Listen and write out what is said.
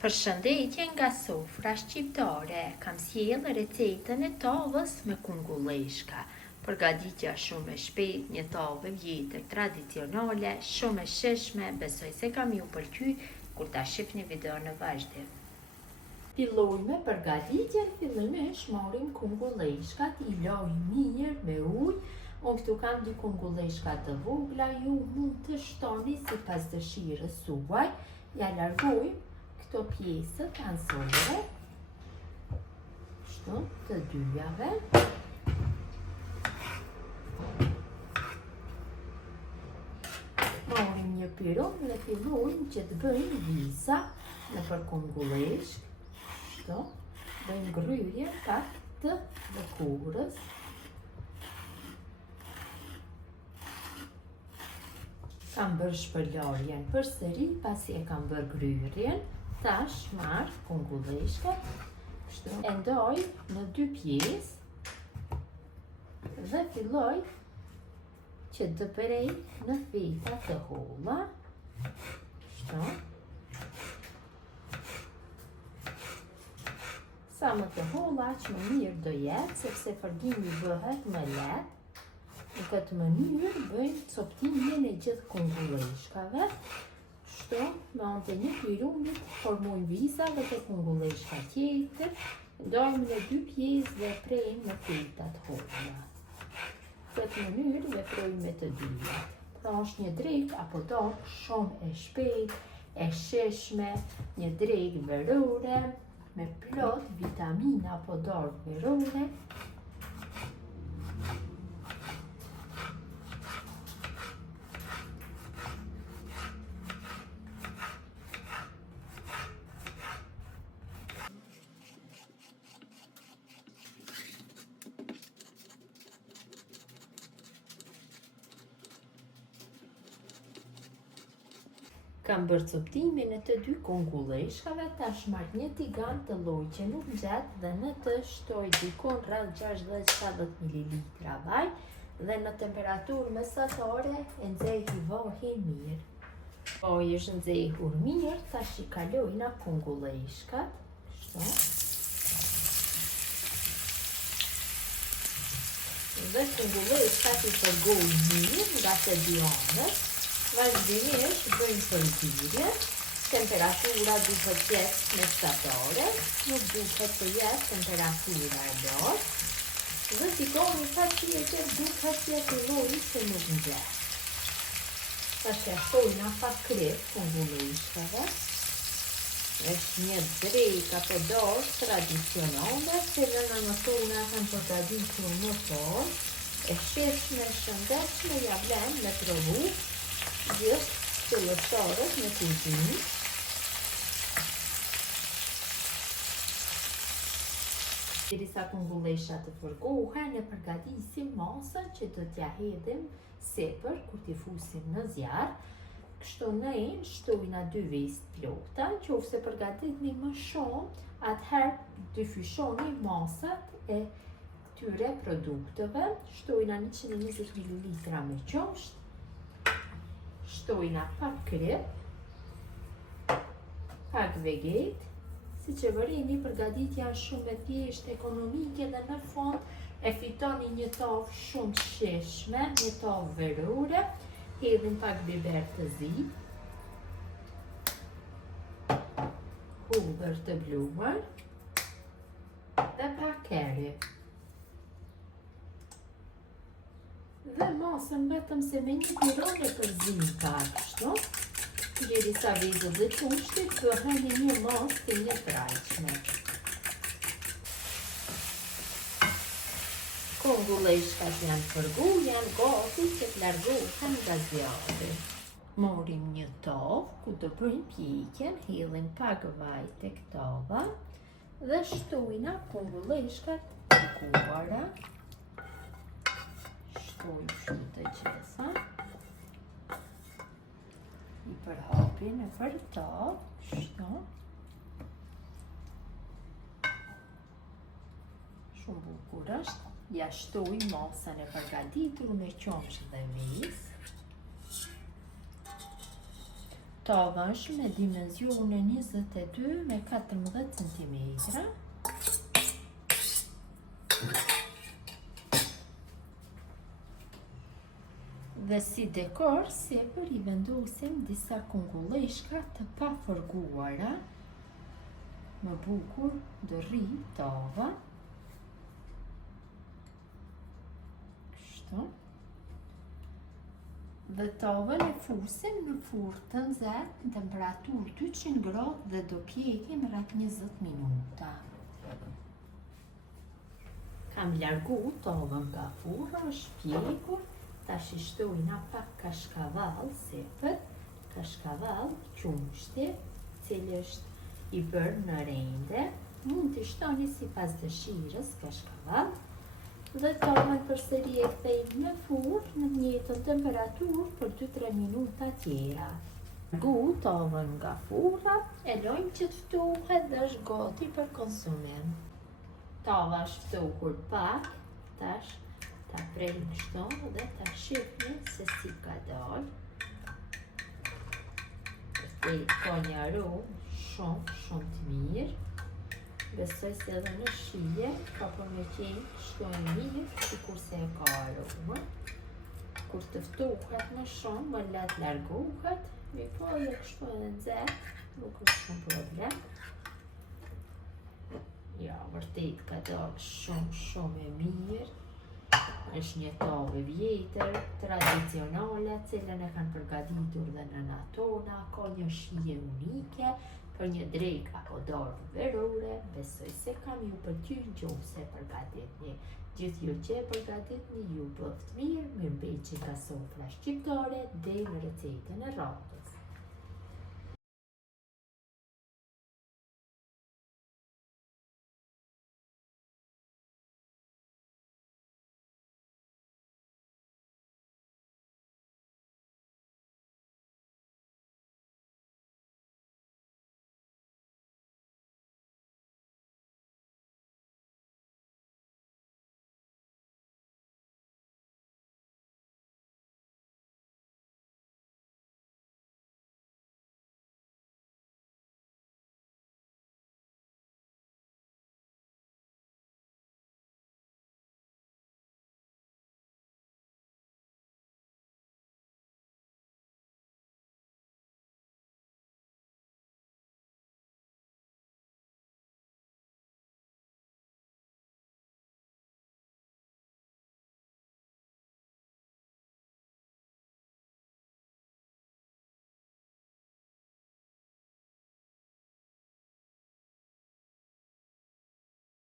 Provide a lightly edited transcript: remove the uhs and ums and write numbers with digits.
Përshëndetje nga sofra shqiptare, kam sjellë recetën e tavës me kungulleshka. Përgatitja shumë e shpejtë, një tavë vjetër tradicionale, shumë e shishme, besoj se kam ju pëlqy kur ta shihni videon në vazhdim. Filloj me përgatitjen, fillimisht marrim kungulleshkat, i laj mirë me ujë. Unë këtu kam dy kungulleshka të vogla, ju mund të shtoni sipas dëshirës suaj. Ja largoj këto pjesët ansore, kështu, të dyjave. Marrim një piron dhe fillojmë që të bëjmë visa në për kungulleshk. Kështu, bëjmë gryrje pak të lëkurës. Kam bërë shpërlarjen përsëri, pasi e kam bërë gryrjen. Tash marr kungulleshkat, kështu, e ndaj në dy pjesë dhe filloj që të përej në feta të holla, kështu. Sa më të holla, aq më mirë do jetë, sepse përgimi bëhet më lehtë. Në këtë mënyrë bëjmë coptimin e gjithë kungulleshkave. Kështu, me anë të një pirunit, formojmë visave të kungulleshka tjetër, ndajmë në dy pjesë dhe prejmë në fetat holla. Në këtë mënyrë veprojmë me të dyja. Pra është një drekë apo darkë shumë e shpejtë, e shishme, një drekë verore, me plot vitamina apo darkë verore. Kam bërë coptimin e të dy kungulleshkave, tash marr një tigan të lloj që nuk nxet dhe në të shtoj dikon rreth 60-70 ml vaj dhe në temperaturë mesatare e nxehi vahin mirë. Vaji është nxehur mirë, tash I kaloj në kungulleshkat, kështu. Dhe kungulleshkat I tërgoj mirë nga të dy anët. Vazhdimisht bëjmë përdhirje, temperatura duhet jetë mesatare, nuk duhet të jetë temperatura e lartë, dhe tikoni patjetër duhet jetë I lloji që nuk nxehet. Tash e shtojna pa krip kungulleshkave. Është një drekë apo darkë tradicionale, që nënat tona kanë përgatitur më parë, e shishme, shëndetshme, ja vlen me provu. Gjithë fillestare në kuzhinë. Derisa kungulleshkat të përgohen, e përgatisim masën që do t'ja hedhim sepër kur t'i fusim në zjarr. Kështu në shtojna 2 vezë plota, nëse përgatitni më shumë, atëherë dyfyshoni masat e këtyre produkteve. Shtojna 120 ml me qumësht. Shtojna pak krip, pak veget, si që vërini përgatitja është shumë e thjeshtë, ekonomike dhe në fund e fitoni një tavë shumë të shishme, një tavë verore, hedhim pak biber të zi, hudhër të bluar dhe pak keri. Dhe masën vetëm se me një piron e përzim pak, kështu, derisa vezët dhe qumshtit bëhen një masë të njëtrajtshme. Kungulleshkat janë përgu, janë gati që të largohen nga zjarri. Morim një tavë ku do bëjmë pjekjen, hedhim pak vaj tek tava dhe shtojna kungulleshkat të kuara. Shtojmë shumë të gjitha. I përhapin e për tavë, kështu. Shumë bukur është. Ja shtoj masën e përgatitur me qumësht dhe vezë. Tava është me dimensione 22 me 14 cm. Dhe si dekor, sipër I vendosim disa kungulleshka të pafërguara, më bukur do rri tava. Kështu. Dhe tavën e fusim në furrë të nxehtë në temperaturë 200 gradë dhe do pjekim rreth 20 minuta. Kam largu tavën nga furra, është pjekur. Tash I shtojna pak kashkavall sipër, kashkavall qumshti, cili është I bërë në rende. Mund t'i shtoni sipas dëshirës kashkavall. Dhe tavën përsëri e kthejmë në furrë në të njëjtën temperaturë për 2-3 minuta tjera. Largu tavën nga furra, e lojmë që të ftohet dhe është gati për konsumim. Tava është ftohur pak, tash ta prejmë kështu dhe ta shihni se si ka dalë. Ka një aromë shumë të mirë. Besoj se edhe në shije ka për me qenë kështu e mirë, sikur se e ka aromën. Kur të ftohet më shumë, më lehtë largohet, mi po edhe kështu edhe nxehtë, nuk është shumë problem. Ja, vërtet ka dalë shumë e mirë. Është një tavë vjetër, tradicionale, cilën e kanë përgatitur dhe nëna tona, ka një shije unike, për një drekë apo darkë verore, besoj se kam ju pëlqyer nëse e përgatitni. Gjithë ju që e përgatitni, ju bëft mirë, mirëmbëjtje nga sofra shqiptare, deri në recetën e radhës.